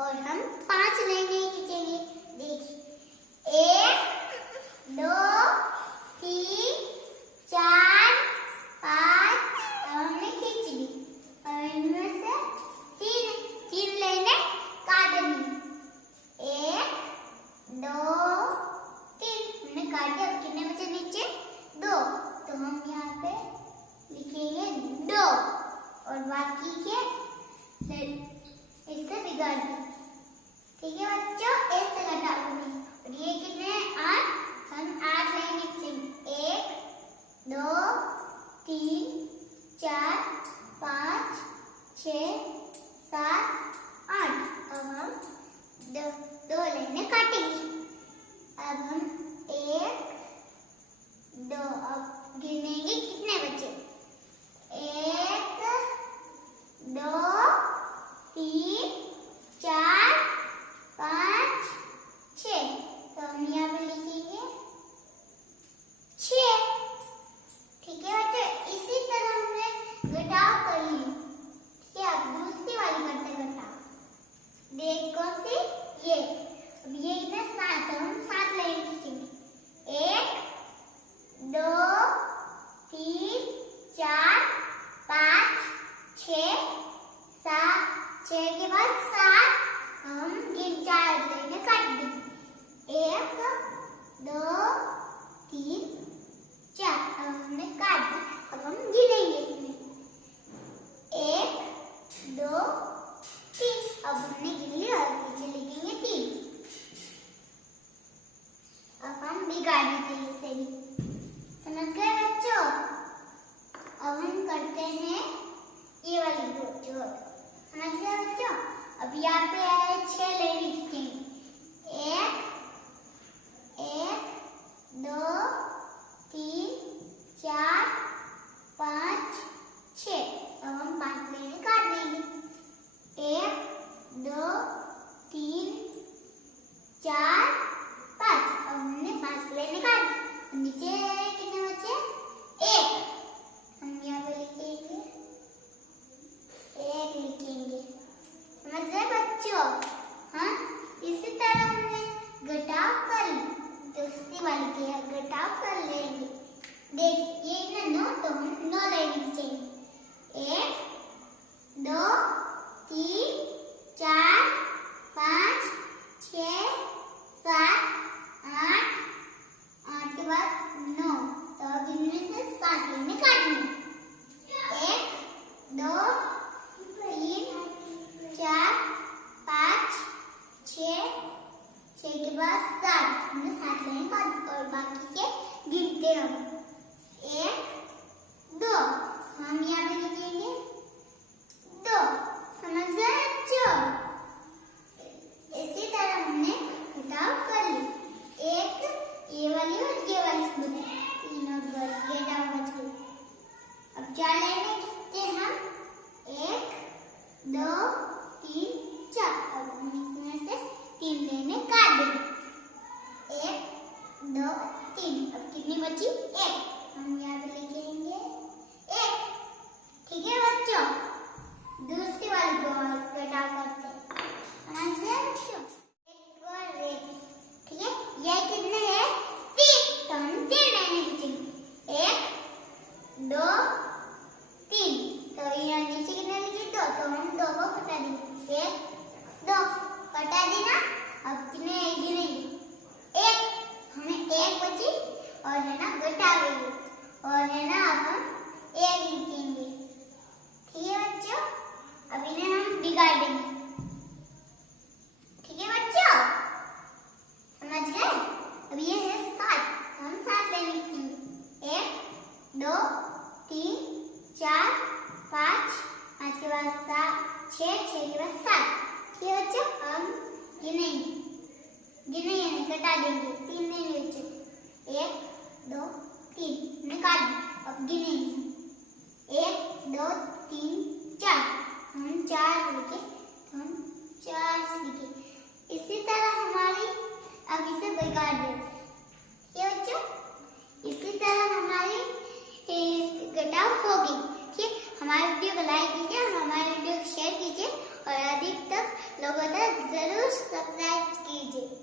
और हम 5 लाइनें खींचेंगे। देखिए 1 2 3 4 5 हमने खींच ली और इनमें से तीन लाइनें काटनी। 1 2 3 हमने काट दिया। अब कितने बचे नीचे? 2। तो हम यहाँ पे लिखेंगे 2 और बाकी के इससे बिगाड़ दें। ठीक है बच्चों, ऐसे घटा दूंगी। और ये कितने हैं? 8। हम 8 लाइन लिखेंगे। 1 2 3 4 5 6 7 8। अब हम दो लाइनें काटेंगे। अब हम 1 2 अब गिनेंगे कितने बचे। 1 2 3 4 5 6। तो हम यहाँ पे लिखेंगे 6। ठीक है बच्चे, इसी तरह हमने घटाव कर ली। ठीक है, अब दूसरी वाली करते घटाव। देख कौन सी? ये। अब ये इधर 7 है, हम 7 लाइन खींचेंगे। 1 2 3 4 5 6 7। 6 के बाद 7 हम गिन 4 लाइनें काट देंगे। 1 2 3 4 अब हमने काट दी। अब हम गिनेंगे 1 2 3। अब हमने गिन लिया और नीचे लिखेंगे 3। अब हम बिगाड़ देंगे इसे भी। समझ गए बच्चों? अब हम करते हैं ये वाली जोड़। समझ गए बच्चों? अब यहाँ पे आए 6 लाइन खींचेंगे। 1 2 3 4 5 6। अब हम 5 लाइन काट देंगे। 1 2 3 4 5। अब हमने 5 लाइन काट दी। नीचे कितने बचे? 1। हम यहाँ पे लिखेंगे 1 लिखेंगे। समझ गए बच्चों? हाँ, इसी तरह हमने घटाव कर दूसरी वाली के घटाव कर लेंगे। देखिए ये ना 9, तो हम 9 लाइन खींचेंगे। 1 2 3 4 5 6 7 8 8 के बाद 9। तो अब इनमें से 7 लाइनें काटनी। 1 2 3 4 5 6 6 के बाद 7। हमने 7 लाइन काट दी और बाकी के गिनते हम। 1 2 हम यहाँ पे लिखेंगे 2। समझ गए बच्चों? इसी तरह हमने घटाव कर ली। एक ये वाली और ये वाली बची, तीनों ये डाउन बच गई। अब 4 लाइनें खींचते हैं हम। 1 2 3 4। अब हम इसमें से 3 लाइनें काट देंगे। 1 2 3। अब कितनी बची? 1। हम यहाँ पे लिखेंगे 1। ठीक है बच्चों, दूसरी वाली को घटाव करते हैं। समझ गए बच्चों? एक और ठीक है, यह कितने हैं? 3। तो हम 3 लाइनें खींचेंगे। 1 2 3। तो यहाँ नीचे कितने लिखे? 2। तो हम 2 को घटा देंगे। 1 2 घटा देना। अब कितने गिनेंगे? 1। हमें 1 बची और है ना घटा देंगे और है ना अब हम 1 लिखेंगे। ठीक है बच्चों, अब इन्हें हम बिगाड़ देंगे। ठीक है बच्चों, समझ गए? अब ये है 7। हम 7 लाइन लिखेंगे। 1 2 3 4 5 5 के बाद 7 6 6 के बाद 7। ठीक है बच्चों, हम गिनेंगे नहीं घटा देंगे। 3 नहीं बचे। 1 2 3 हमने काट दी। अब गिनेंगे 1 2 3 4। हम 4 लिखे, हम 4 लिखे। इसी तरह हमारी अब इसे बिगाड़ दें। ये बच्चों, इसी तरह हमारी घटाव होगी। ठीक है, हमारे वीडियो को लाइक कीजिए, हमारे वीडियो को शेयर कीजिए और अधिक तक लोगों तक जरूर सब्सक्राइब कीजिए।